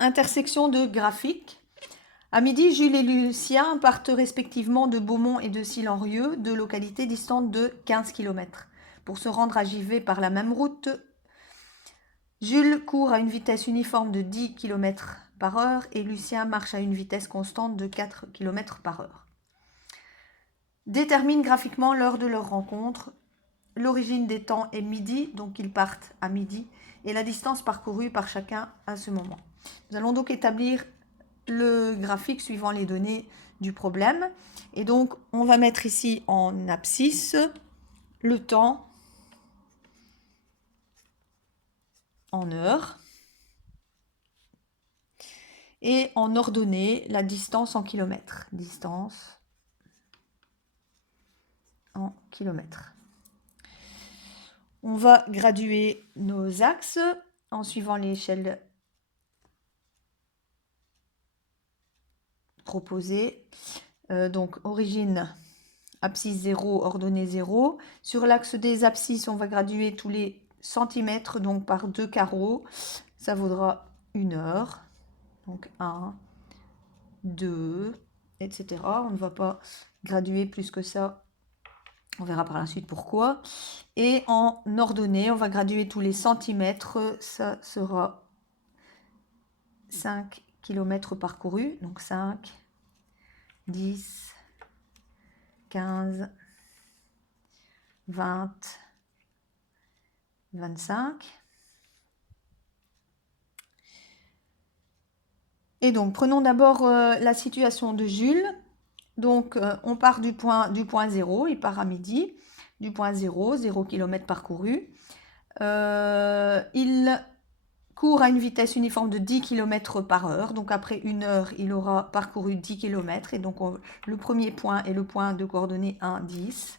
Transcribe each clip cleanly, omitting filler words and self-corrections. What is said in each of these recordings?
Intersection de graphiques. À midi, Jules et Lucien partent respectivement de Beaumont et de Sillenrieux, deux localités distantes de 15 km. Pour se rendre à Givet par la même route, Jules court à une vitesse uniforme de 10 km par heure et Lucien marche à une vitesse constante de 4 km par heure. Détermine graphiquement l'heure de leur rencontre. L'origine des temps est midi, donc ils partent à midi, et la distance parcourue par chacun à ce moment. Nous allons donc établir le graphique suivant les données du problème. Et donc, on va mettre ici en abscisse le temps en heures et en ordonnée la distance en kilomètres. Distance en kilomètres. On va graduer nos axes en suivant l'échelle proposée. Donc, origine, abscisse 0, ordonnée 0. Sur l'axe des abscisses, on va graduer tous les centimètres, donc par 2 carreaux. Ça vaudra 1 heure. Donc 1, 2, etc. On ne va pas graduer plus que ça. On verra par la suite pourquoi. Et en ordonnée, on va graduer tous les centimètres. Ça sera 5 km parcourus. Donc 5, 10, 15, 20, 25. Et donc, prenons d'abord la situation de Jules. Donc, on part du point 0, il part à midi, du point 0, 0 km parcouru. Il court à une vitesse uniforme de 10 km par heure. Donc, après 1 heure, il aura parcouru 10 km. Et donc, le premier point est le point de coordonnées 1, 10.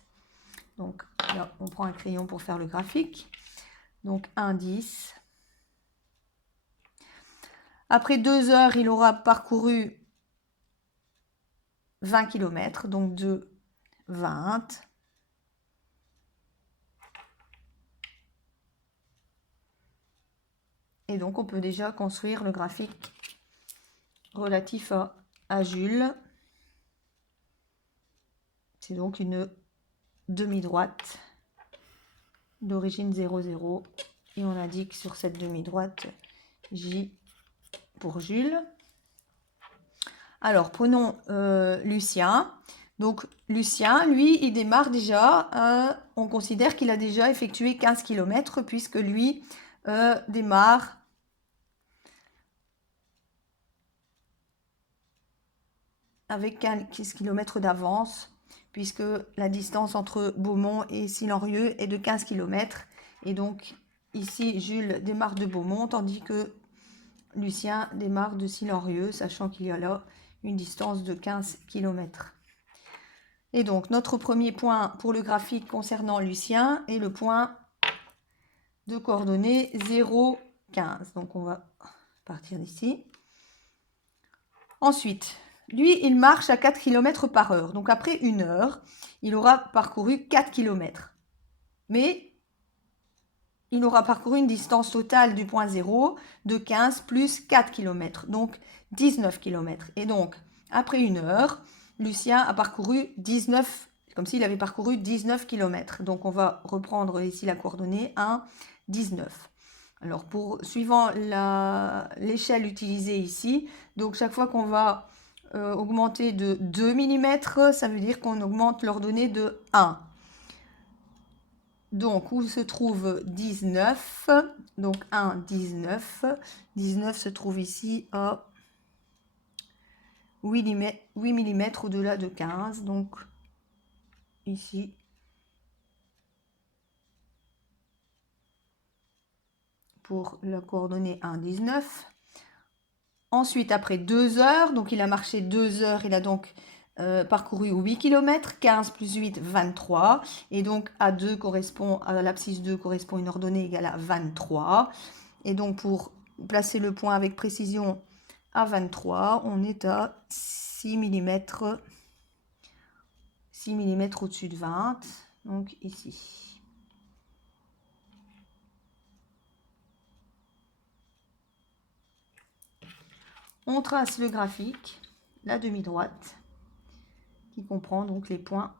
Donc, là, on prend un crayon pour faire le graphique. Donc, 1, 10. Après 2 heures, il aura parcouru 20 km, donc 2, 20. Et donc, on peut déjà construire le graphique relatif à Jules. C'est donc une demi-droite d'origine 0, 0. Et on indique sur cette demi-droite J pour Jules. Alors, prenons Lucien. Donc, Lucien, lui, il démarre déjà, on considère qu'il a déjà effectué 15 km puisque lui démarre avec 15 km d'avance puisque la distance entre Beaumont et Sillenrieux est de 15 km. Et donc, ici, Jules démarre de Beaumont, tandis que Lucien démarre de Sillenrieux, sachant qu'il y a là une distance de 15 km. Et donc, notre premier point pour le graphique concernant Lucien est le point de coordonnées 0, 15. Donc, on va partir d'ici. Ensuite, lui, il marche à 4 km par heure. Donc, après 1 heure, il aura parcouru 4 km. Mais il aura parcouru une distance totale du point 0 de 15 plus 4 km. Donc, 19 km. Et donc, après 1 heure, Lucien a parcouru 19, comme s'il avait parcouru 19 km. Donc, on va reprendre ici la coordonnée 1, 19. Alors, suivant l'échelle utilisée ici, donc chaque fois qu'on va augmenter de 2 mm, ça veut dire qu'on augmente l'ordonnée de 1. Donc, où se trouve 19? Donc, 1, 19. 19 se trouve ici à 8 mm au-delà de 15. Donc, ici, pour la coordonnée 1, 19. Ensuite, après 2 heures, donc il a marché 2 heures, il a donc parcouru 8 km, 15 plus 8, 23. Et donc, à l'abscisse 2 correspond une ordonnée égale à 23. Et donc, pour placer le point avec précision à 23, on est à 6 mm, 6 mm au-dessus de 20, donc ici. On trace le graphique, la demi-droite, qui comprend donc les points.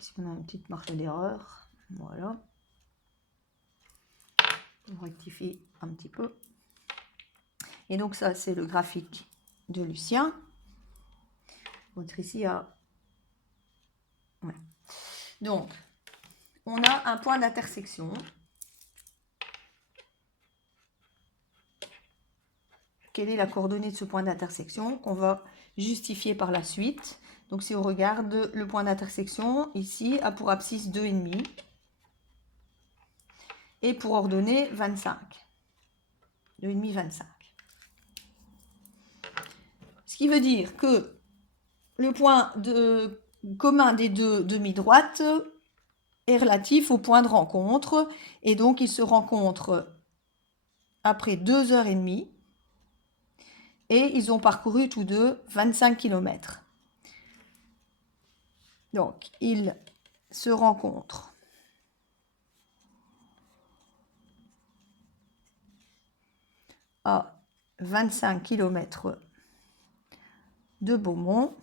Ici, on a une petite marge d'erreur. Voilà. On rectifie un petit peu. Et donc ça, c'est le graphique de Lucien. Votre ici à... Ouais. Donc, on a un point d'intersection. Quelle est la coordonnée de ce point d'intersection qu'on va justifier par la suite? Donc, si on regarde le point d'intersection, ici, a pour abscisse 2,5 et pour ordonnée 25. 2,5, 25. Ce qui veut dire que le point commun des deux demi-droites est relatif au point de rencontre. Et donc, ils se rencontrent après 2h30. Et ils ont parcouru tous deux 25 km. Donc, ils se rencontrent à 25 km de Beaumont.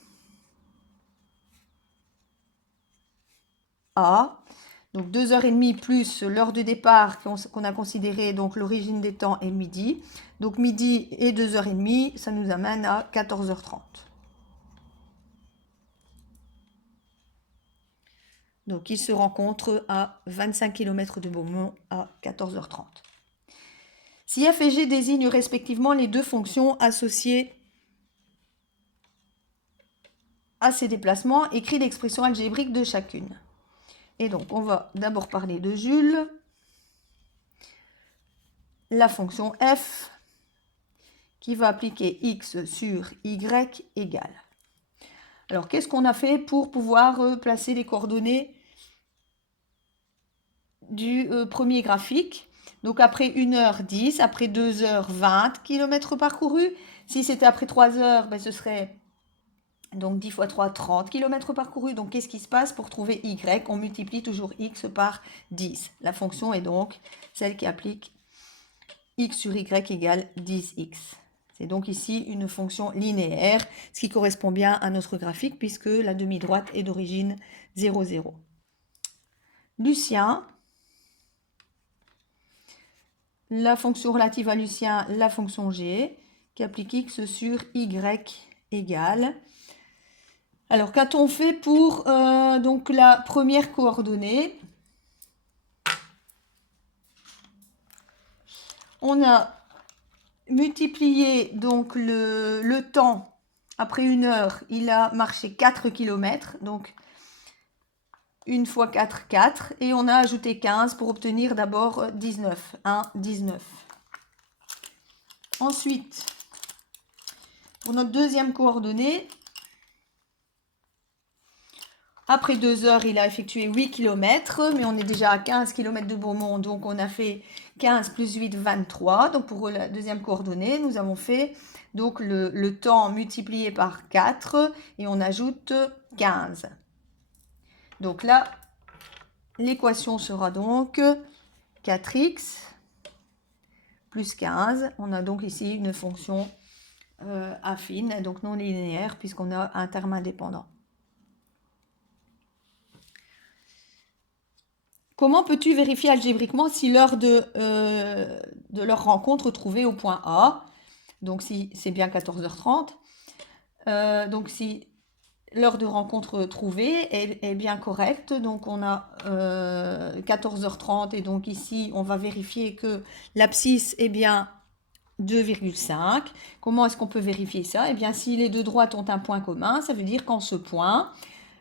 Donc 2h30 plus l'heure de départ qu'on a considéré, donc l'origine des temps est midi. Donc midi et 2h30, ça nous amène à 14h30. Donc ils se rencontrent à 25 km de Beaumont à 14h30. Si f et g désignent respectivement les deux fonctions associées à ces déplacements, écrit l'expression algébrique de chacune. Et donc, on va d'abord parler de Jules. La fonction f qui va appliquer x sur y égale. Alors, qu'est-ce qu'on a fait pour pouvoir placer les coordonnées du premier graphique? Donc, après 1h10, après 2h20 km parcourus. Si c'était après 3 heures, ben, ce serait donc 10 fois 3, 30 km parcourus. Donc, qu'est-ce qui se passe pour trouver y? On multiplie toujours x par 10. La fonction est donc celle qui applique x sur y égale 10x. C'est donc ici une fonction linéaire, ce qui correspond bien à notre graphique puisque la demi-droite est d'origine 0, 0. Lucien, la fonction relative à Lucien, la fonction g, qui applique x sur y égale. Alors, qu'a-t-on fait pour donc la première coordonnée? On a multiplié donc le temps. Après 1 heure, il a marché 4 km. Donc, 1 fois 4, 4. Et on a ajouté 15 pour obtenir d'abord 19. 1, 19. Ensuite, pour notre deuxième coordonnée, après 2 heures, il a effectué 8 km, mais on est déjà à 15 km de Beaumont, donc on a fait 15 plus 8, 23. Donc pour la deuxième coordonnée, nous avons fait donc le temps multiplié par 4 et on ajoute 15. Donc là, l'équation sera donc 4x plus 15. On a donc ici une fonction affine, donc non linéaire, puisqu'on a un terme indépendant. Comment peux-tu vérifier algébriquement si l'heure de leur rencontre trouvée au point A, donc si c'est bien 14h30, donc si l'heure de rencontre trouvée est bien correcte, donc on a 14h30 et donc ici on va vérifier que l'abscisse est bien 2,5. Comment est-ce qu'on peut vérifier ça? Eh bien, si les deux droites ont un point commun, ça veut dire qu'en ce point,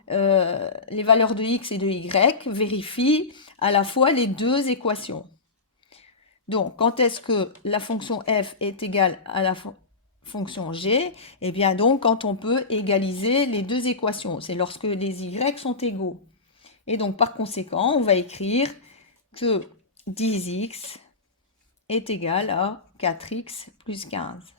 les valeurs de x et de y vérifient à la fois les deux équations. Donc, quand est-ce que la fonction f est égale à la fonction g? Eh bien, donc, quand on peut égaliser les deux équations, c'est lorsque les y sont égaux. Et donc, par conséquent, on va écrire que 10x est égal à 4x plus 15.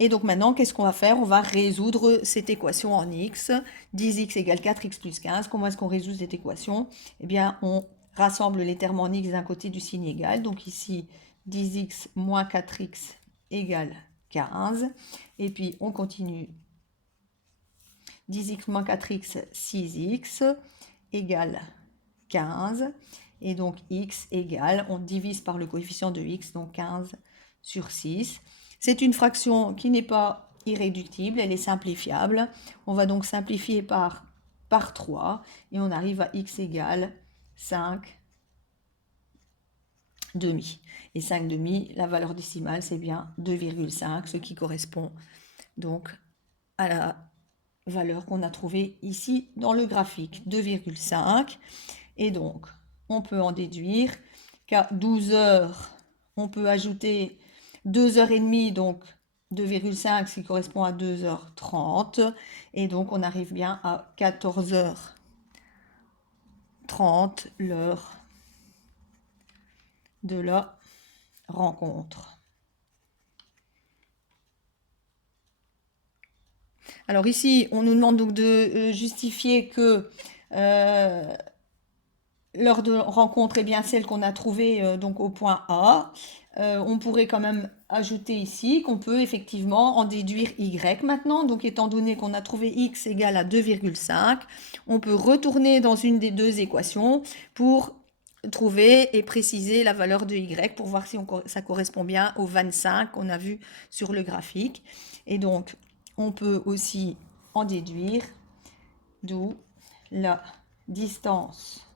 Et donc maintenant, qu'est-ce qu'on va faire? On va résoudre cette équation en x. 10x égale 4x plus 15. Comment est-ce qu'on résout cette équation? Eh bien, on rassemble les termes en x d'un côté du signe égal. Donc ici, 10x moins 4x égale 15. Et puis, on continue. 10x moins 4x, 6x égale 15. Et donc, x égale, on divise par le coefficient de x, donc 15 sur 6. C'est une fraction qui n'est pas irréductible, elle est simplifiable. On va donc simplifier par 3 et on arrive à x égale 5 demi. Et 5 demi, la valeur décimale, c'est bien 2,5, ce qui correspond donc à la valeur qu'on a trouvée ici dans le graphique, 2,5. Et donc, on peut en déduire qu'à 12 heures, on peut ajouter 2h30, donc 2,5, ce qui correspond à 2h30. Et donc, on arrive bien à 14h30, l'heure de la rencontre. Alors ici, on nous demande donc de justifier que l'heure de rencontre est bien celle qu'on a trouvée donc au point A. On pourrait quand même ajouter ici qu'on peut effectivement en déduire Y maintenant. Donc étant donné qu'on a trouvé X égale à 2,5, on peut retourner dans une des deux équations pour trouver et préciser la valeur de Y pour voir si ça correspond bien au 25 qu'on a vu sur le graphique. Et donc, on peut aussi en déduire, d'où la distance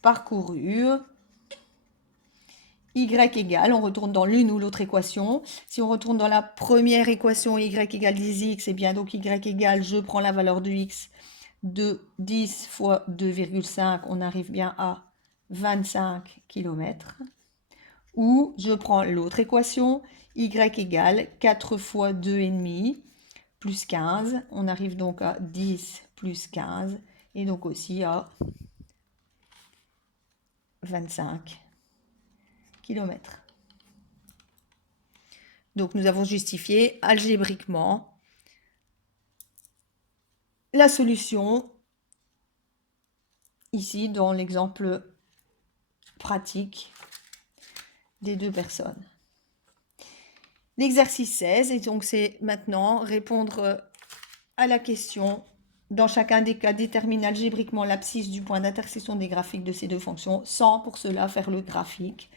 parcourue. Y égale, on retourne dans l'une ou l'autre équation. Si on retourne dans la première équation, Y égale 10x, et bien donc Y égale, je prends la valeur de x, de 10 fois 2,5, on arrive bien à 25 km. Ou je prends l'autre équation, Y égale 4 fois 2,5 plus 15, on arrive donc à 10 plus 15, et donc aussi à 25 km. Donc nous avons justifié algébriquement la solution ici dans l'exemple pratique des deux personnes. L'exercice 16, et donc c'est maintenant répondre à la question: dans chacun des cas, détermine algébriquement l'abscisse du point d'intersection des graphiques de ces deux fonctions, sans pour cela faire le graphique.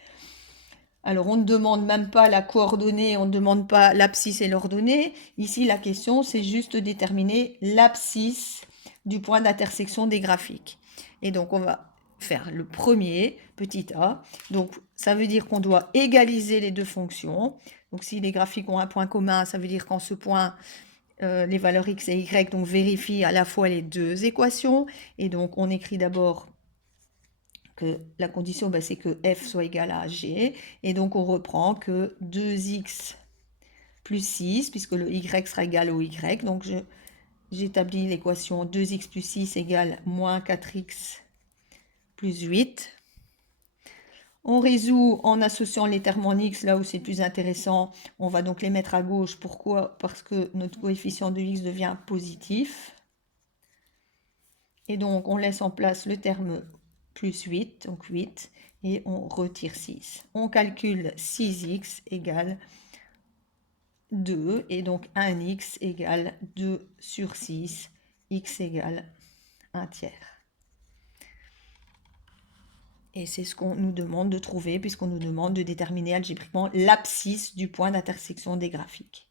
Alors, on ne demande même pas la coordonnée, on ne demande pas l'abscisse et l'ordonnée. Ici, la question, c'est juste de déterminer l'abscisse du point d'intersection des graphiques. Et donc, on va faire le premier, petit a. Donc, ça veut dire qu'on doit égaliser les deux fonctions. Donc, si les graphiques ont un point commun, ça veut dire qu'en ce point, les valeurs x et y, donc vérifie à la fois les deux équations. Et donc, on écrit d'abord que la condition, c'est que f soit égal à g. Et donc, on reprend que 2x plus 6, puisque le y sera égal au y. Donc, j'établis l'équation 2x plus 6 égale moins 4x plus 8. On résout en associant les termes en x, là où c'est plus intéressant. On va donc les mettre à gauche. Pourquoi? Parce que notre coefficient de x devient positif. Et donc, on laisse en place le terme plus 8, donc 8, et on retire 6. On calcule 6x égale 2, et donc 1x égale 2 sur 6, x égale 1 tiers. Et c'est ce qu'on nous demande de trouver, puisqu'on nous demande de déterminer algébriquement l'abscisse du point d'intersection des graphiques.